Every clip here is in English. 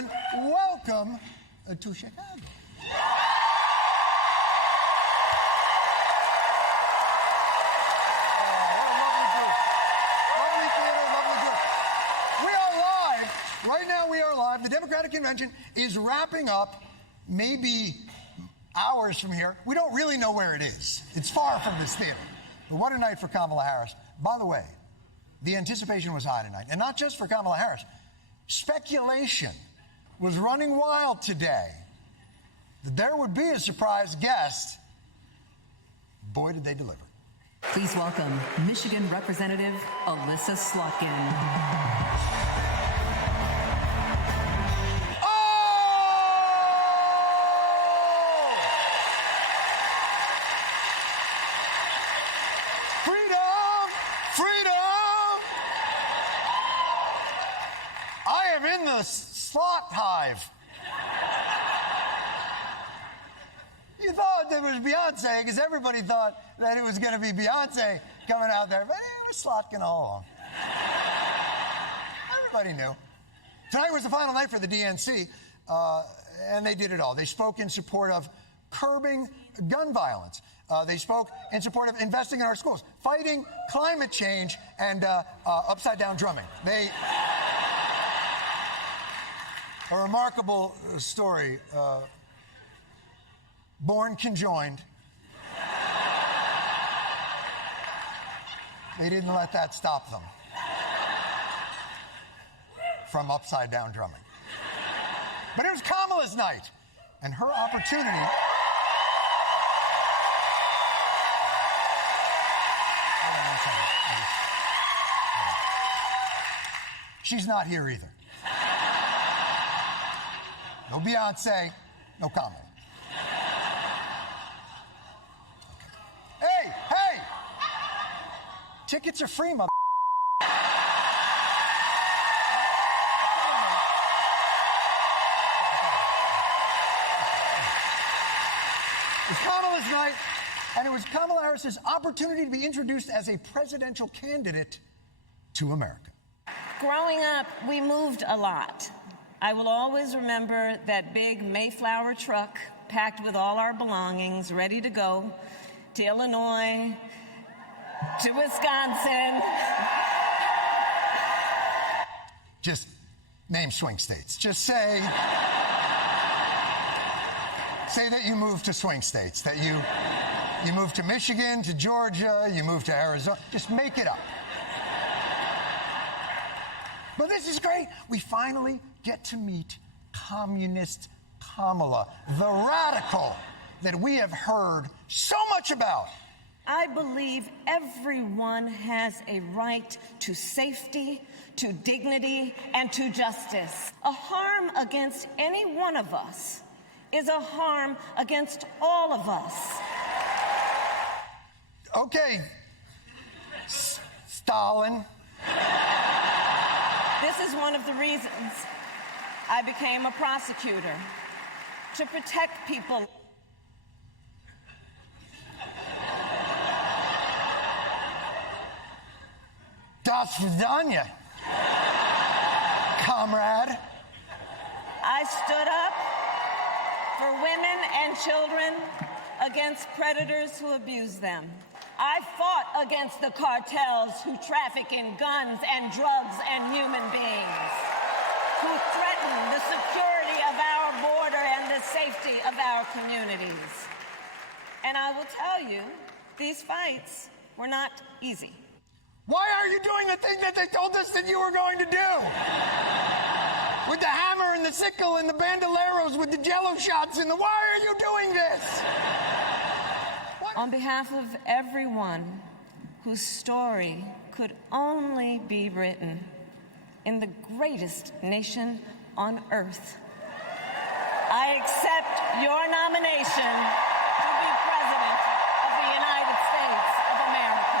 gentlemen, welcome to Chicago. Right now we are live. The Democratic Convention is wrapping up maybe hours from here. We don't really know where it is. It's far from this theater. But what a night for Kamala Harris. By the way, the anticipation was high tonight. And not just for Kamala Harris. Speculation was running wild today that there would be a surprise guest. Boy, did they deliver. Please welcome Michigan Representative Alyssa Slotkin. In the slot hive. You thought that it was Beyonce because everybody thought that it was going to be Beyonce coming out there, but it was Slotkin all along. Everybody knew. Tonight was the final night for the DNC, and they did it all. They spoke in support of curbing gun violence. They spoke in support of investing in our schools, fighting climate change, and upside-down drumming. A remarkable story. Born conjoined. They didn't let that stop them from upside-down drumming. But it was Kamala's night, and her opportunity. She's not here either. No Beyonce, no Kamala. Okay. Hey! Tickets are free, mother. It's Kamala's night, and it was Kamala Harris's opportunity to be introduced as a presidential candidate to America. Growing up, we moved a lot. I will always remember that big Mayflower truck packed with all our belongings, ready to go to Illinois, to Wisconsin. Just name swing states. Just say that you moved to swing states, that you moved to Michigan, to Georgia, you moved to Arizona. Just make it up. But this is great. We finally get to meet communist Kamala, the radical that we have heard so much about. I believe everyone has a right to safety, to dignity, and to justice. A harm against any one of us is a harm against all of us. Okay, Stalin. This is one of the reasons I became a prosecutor, to protect people. Das Vidanya, comrade. I stood up for women and children against predators who abuse them. I fought against the cartels who traffic in guns and drugs and human beings, who threaten the security of our border and the safety of our communities. And I will tell you, these fights were not easy. Why are you doing the thing that they told us that you were going to do? With the hammer and the sickle and the bandoleros with the jello shots and why are you doing this? On behalf of everyone whose story could only be written in the greatest nation on earth, I accept your nomination to be President of the United States of America.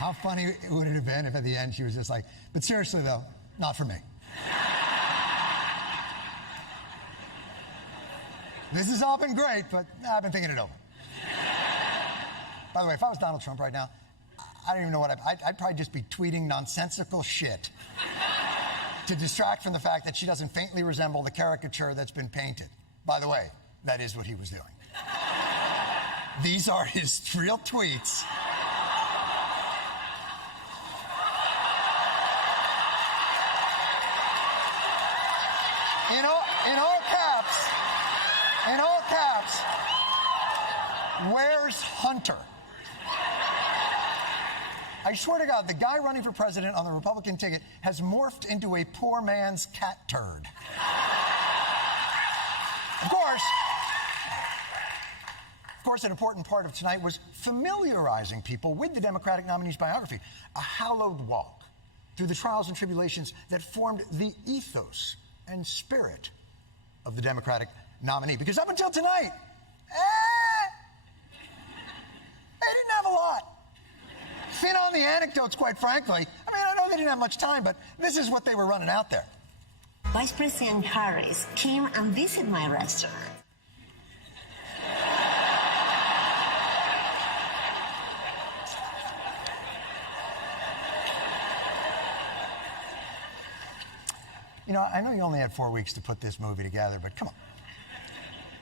How funny would it have been if at the end she was just like, but seriously though, not for me. This has all been great, but I've been thinking it over. By the way, if I was Donald Trump right now, I don't even know what I'd probably just be tweeting nonsensical shit to distract from the fact that she doesn't faintly resemble the caricature that's been painted. By the way, that is what he was doing. These are his real tweets. In all caps, where's Hunter? I swear to God, the guy running for president on the Republican ticket has morphed into a poor man's cat turd. Of course, an important part of tonight was familiarizing people with the Democratic nominee's biography, a hallowed walk through the trials and tribulations that formed the ethos and spirit of the Democratic nominee. Because up until tonight, they didn't have a lot. Thin on the anecdotes, quite frankly. I mean, I know they didn't have much time, but this is what they were running out there. Vice President Harris came and visited my restaurant. You know, I know you only had 4 weeks to put this movie together, but come on.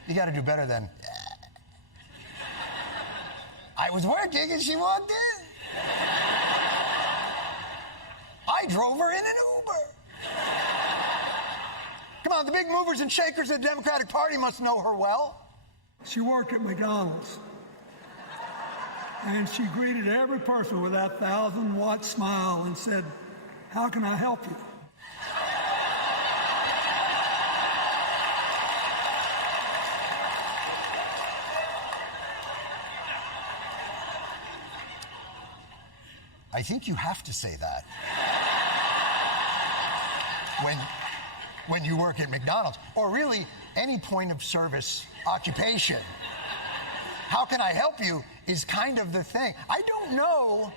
You got to do better than... I was working and she walked in. I drove her in an Uber. Come on, the big movers and shakers of the Democratic Party must know her well. She worked at McDonald's. And she greeted every person with that 1,000-watt smile and said, "How can I help you?" I think you have to say that when you work at McDonald's, or really any point of service occupation. How can I help you is kind of the thing. I don't know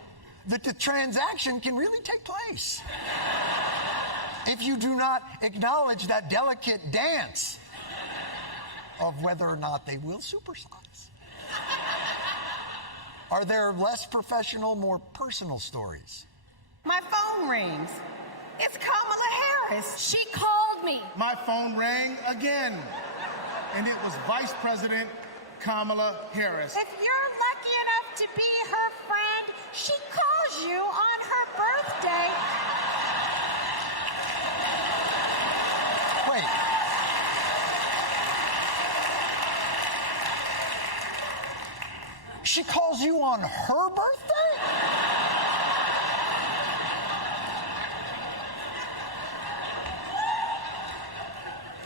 that the transaction can really take place if you do not acknowledge that delicate dance of whether or not they will supersize. Are there less professional, more personal stories? My phone rings. It's Kamala Harris. She called me. My phone rang again, and it was Vice President Kamala Harris. If you're lucky enough to be her friend, she calls you on her birthday. Wait. She calls you on her birthday?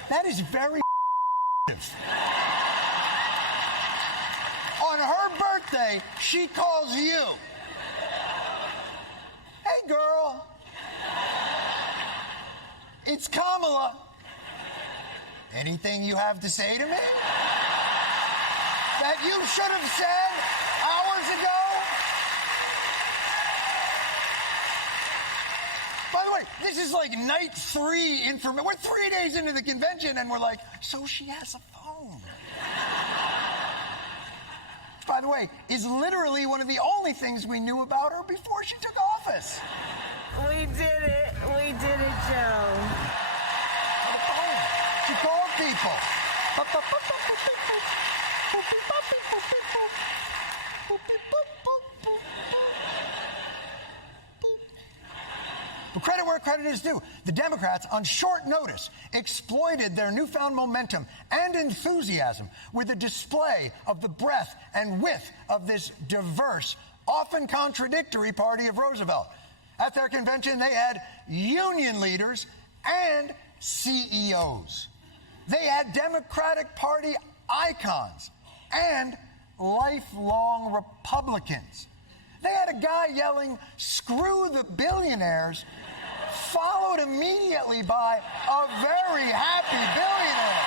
That is very on her birthday, she calls you. Hey, girl. It's Kamala. Anything you have to say to me? That you should have said hours ago? By the way, this is like night 3 information. We're 3 days into the convention and we're like, so she has a phone. By the way, is literally one of the only things we knew about her before she took office. We did it. We did it, Joe. She called people. But credit where credit is due. The Democrats, on short notice, exploited their newfound momentum and enthusiasm with a display of the breadth and width of this diverse, often contradictory party of Roosevelt. At their convention, they had union leaders and CEOs. They had Democratic Party icons and lifelong Republicans. They had a guy yelling, "Screw the billionaires," followed immediately by a very happy billionaire.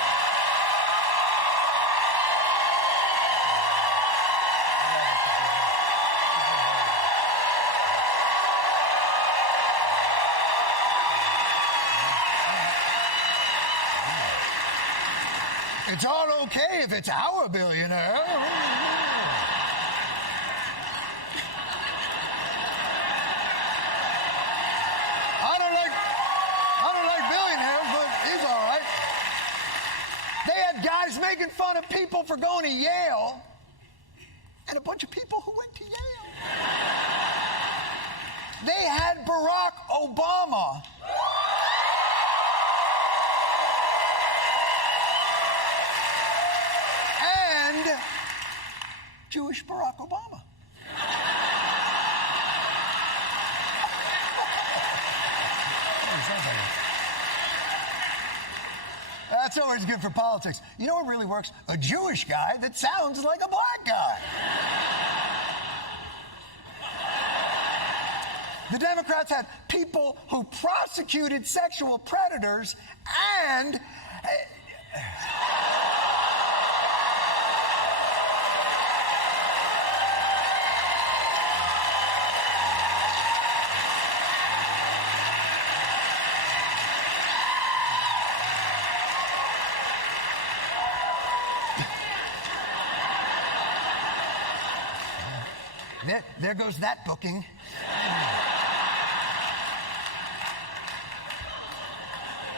It's all okay if it's our billionaire. I don't like billionaires, but he's all right. They had guys making fun of people for going to Yale, and a bunch of people who went to Yale. They had Barack Obama and Jewish Barack Obama. That's always good for politics. You know what really works? A Jewish guy that sounds like a black guy. The Democrats had people who prosecuted sexual predators and... There goes that booking.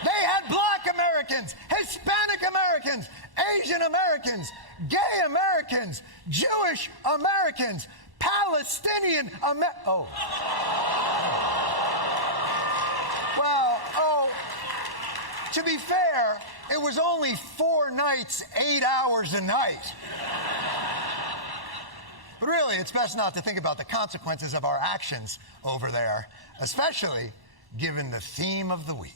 They had black Americans, Hispanic Americans, Asian Americans, gay Americans, Jewish Americans, Palestinian Americans. Oh. Well, to be fair, it was only 4 nights, 8 hours a night. But really, it's best not to think about the consequences of our actions over there, especially given the theme of the week.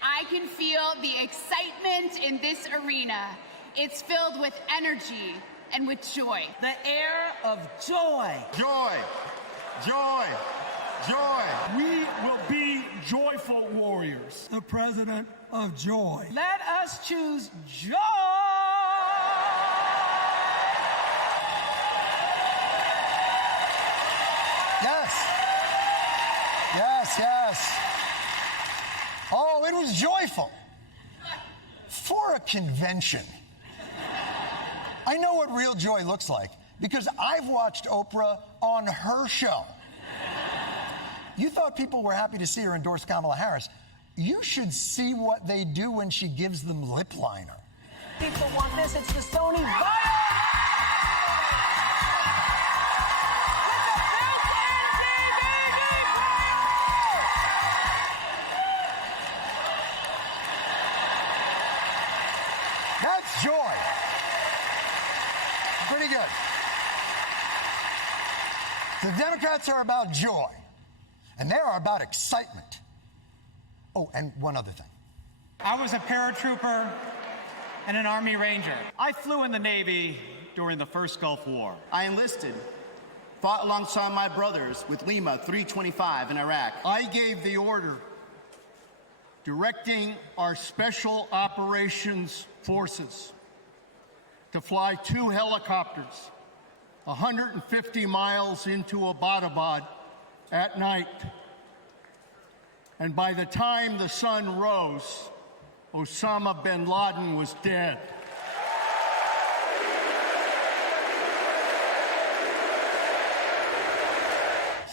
I can feel the excitement in this arena. It's filled with energy and with joy. The air of joy. Joy, joy, joy. We will be joyful warriors. The president of joy. Let us choose joy. Yes. Oh, it was joyful. For a convention. I know what real joy looks like because I've watched Oprah on her show. You thought people were happy to see her endorse Kamala Harris. You should see what they do when she gives them lip liner. People want this. It's the Sony virus. That's joy. Pretty good. The Democrats are about joy, and they are about excitement. Oh, and one other thing. I was a paratrooper and an Army Ranger. I flew in the Navy during the first Gulf War. I enlisted, fought alongside my brothers with Lima 325 in Iraq. I gave the order directing our Special Operations Forces to fly 2 helicopters 150 miles into Abbottabad at night. And by the time the sun rose, Osama bin Laden was dead.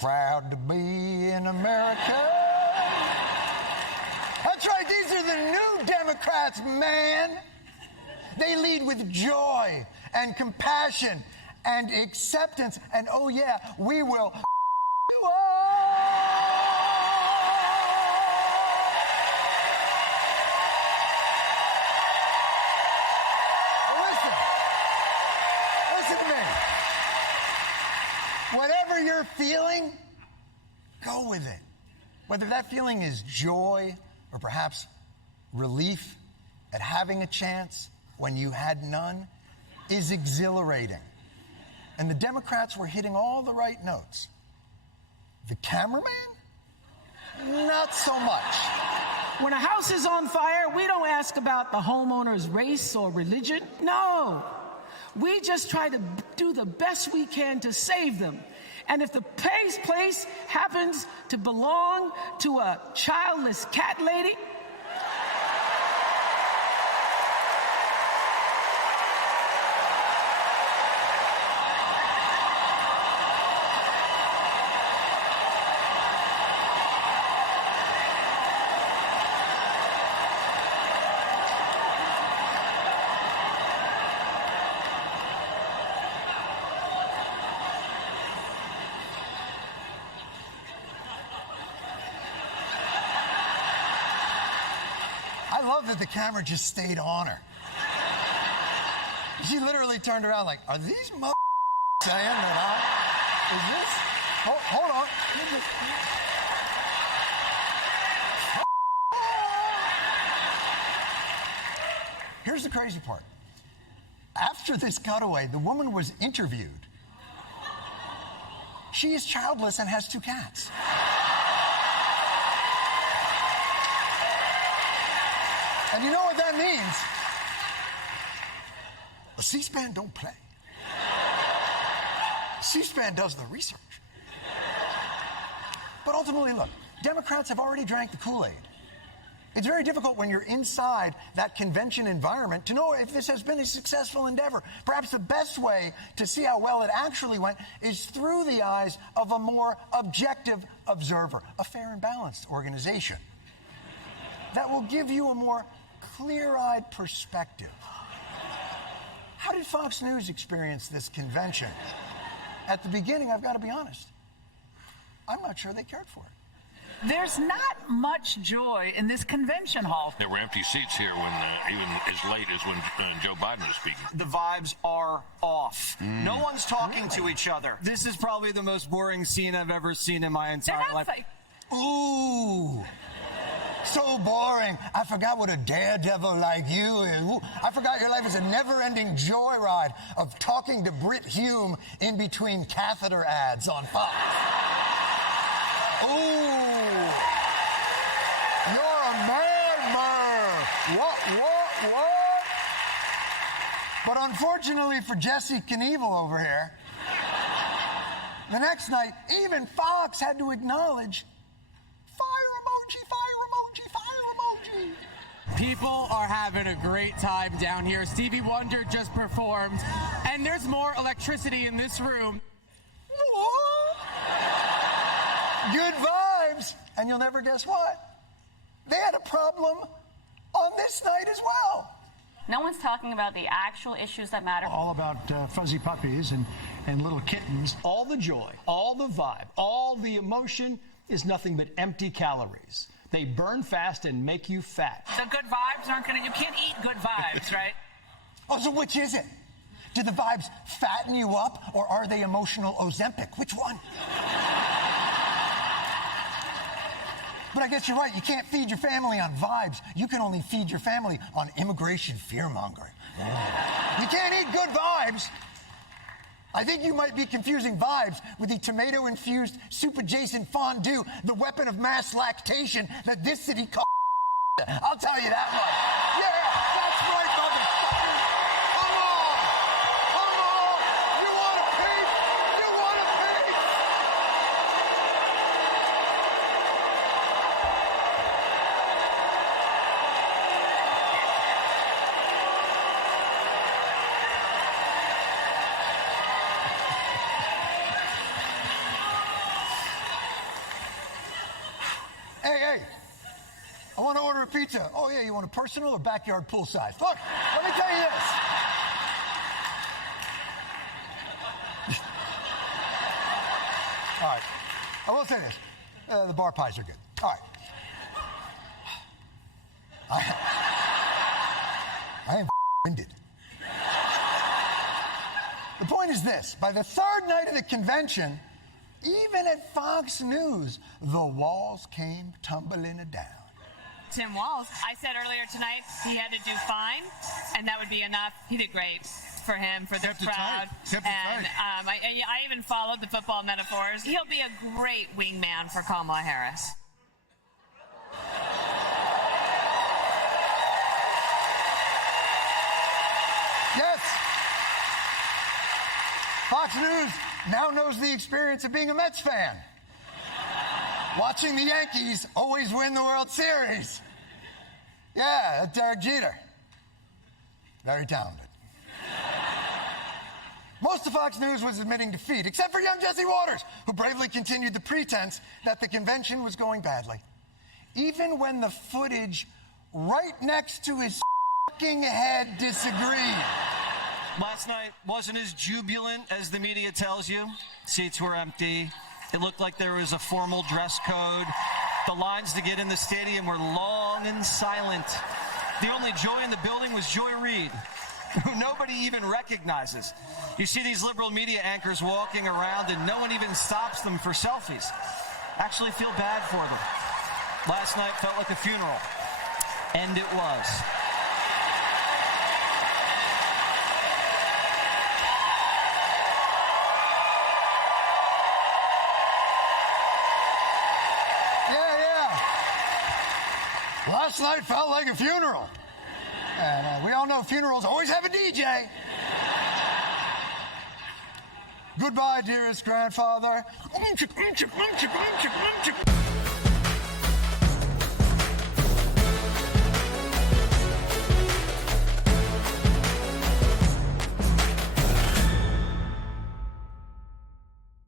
Proud to be in America. That's right, these are the new Democrats, man. They lead with joy and compassion and acceptance. And oh yeah, we will you all. Listen to me. Whatever you're feeling, go with it. Whether that feeling is joy or perhaps relief at having a chance when you had none is exhilarating. And the Democrats were hitting all the right notes. The cameraman? Not so much. When a house is on fire, we don't ask about the homeowner's race or religion. No. We just try to do the best we can to save them. And if the place happens to belong to a childless cat lady, I love that the camera just stayed on her. She literally turned around like, are these saying that is this? Hold on. Here's the crazy part. After this cutaway, the woman was interviewed. She is childless and has 2 cats. And you know what that means? A C-SPAN don't play. C-SPAN does the research. But ultimately, look, Democrats have already drank the Kool-Aid. It's very difficult when you're inside that convention environment to know if this has been a successful endeavor. Perhaps the best way to see how well it actually went is through the eyes of a more objective observer, a fair and balanced organization that will give you a more clear-eyed perspective. How did Fox News experience this convention? At the beginning, I've got to be honest, I'm not sure they cared for it. There's not much joy in this convention hall. There were empty seats here when even as late as when Joe Biden was speaking. The vibes are off. No one's talking to each other. This is probably the most boring scene I've ever seen in my entire life. Ooh. So boring. I forgot what a daredevil like you is. Ooh, I forgot your life is a never-ending joyride of talking to Brit Hume in between catheter ads on Fox. Ooh. You're a murderer. What? But unfortunately for Jesse Knievel over here, the next night, even Fox had to acknowledge fire emoji. People are having a great time down here. Stevie Wonder just performed, and there's more electricity in this room. Good vibes. And you'll never guess what? They had a problem on this night as well. No one's talking about the actual issues that matter. All about fuzzy puppies and little kittens. All the joy, all the vibe, all the emotion is nothing but empty calories. They burn fast and make you fat. The good vibes aren't gonna, you can't eat good vibes, right? Oh, so which is it? Do the vibes fatten you up, or are they emotional Ozempic? Which one? But I guess you're right. You can't feed your family on vibes. You can only feed your family on immigration fear-mongering. You can't eat good vibes. I think you might be confusing vibes with the tomato-infused soup-adjacent fondue, the weapon of mass lactation that this city calls. I'll tell you that much. Yeah, that's right, motherfucker. Come on. You want a piece? You want a piece? Hey, I want to order a pizza. Oh, yeah, you want a personal or backyard pool size? Look, let me tell you this. All right, I will say this. The bar pies are good. All right. I am winded. The point is this. By the third night of the convention, even at Fox News, the walls came tumbling down. Tim Walz, I said earlier tonight he had to do fine, and that would be enough. He did great for him, for this crowd. And I even followed the football metaphors. He'll be a great wingman for Kamala Harris. Yes. Fox News now knows the experience of being a Mets fan. Watching the Yankees always win the World Series. Yeah, that's Derek Jeter. Very talented. Most of Fox News was admitting defeat, except for young Jesse Waters, who bravely continued the pretense that the convention was going badly. Even when the footage right next to his fucking head disagreed. Last night wasn't as jubilant as the media tells you. Seats were empty. It looked like there was a formal dress code. The lines to get in the stadium were long and silent. The only joy in the building was Joy Reid, who nobody even recognizes. You see these liberal media anchors walking around and no one even stops them for selfies. Actually feel bad for them. Last night felt like a funeral. And it was. Last night felt like a funeral. And we all know funerals always have a DJ. Goodbye, dearest grandfather.